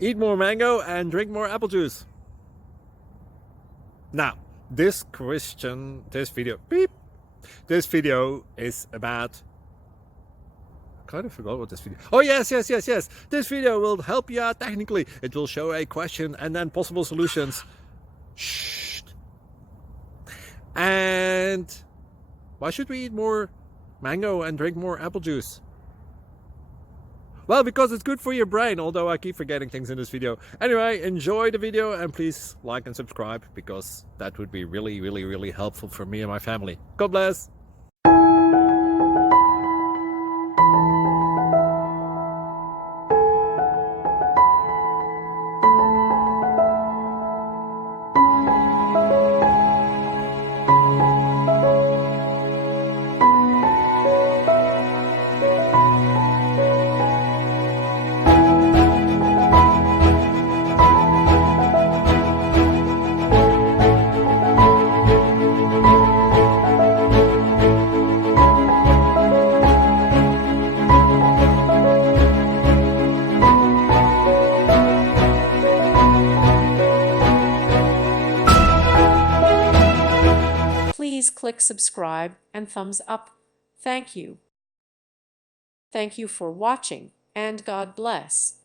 Eat more mango and drink more apple juice. Now, this video is about, I kind of forgot what this video. Oh, yes. This video will help you out technically. It will show a question and then possible solutions. Shh. And why should we eat more mango and drink more apple juice? Well, because it's good for your brain, although I keep forgetting things in this video. Anyway, enjoy the video and please like and subscribe, because that would be really helpful for me and my family. God bless! Please click subscribe and thumbs up. Thank you. Thank you for watching, and God bless.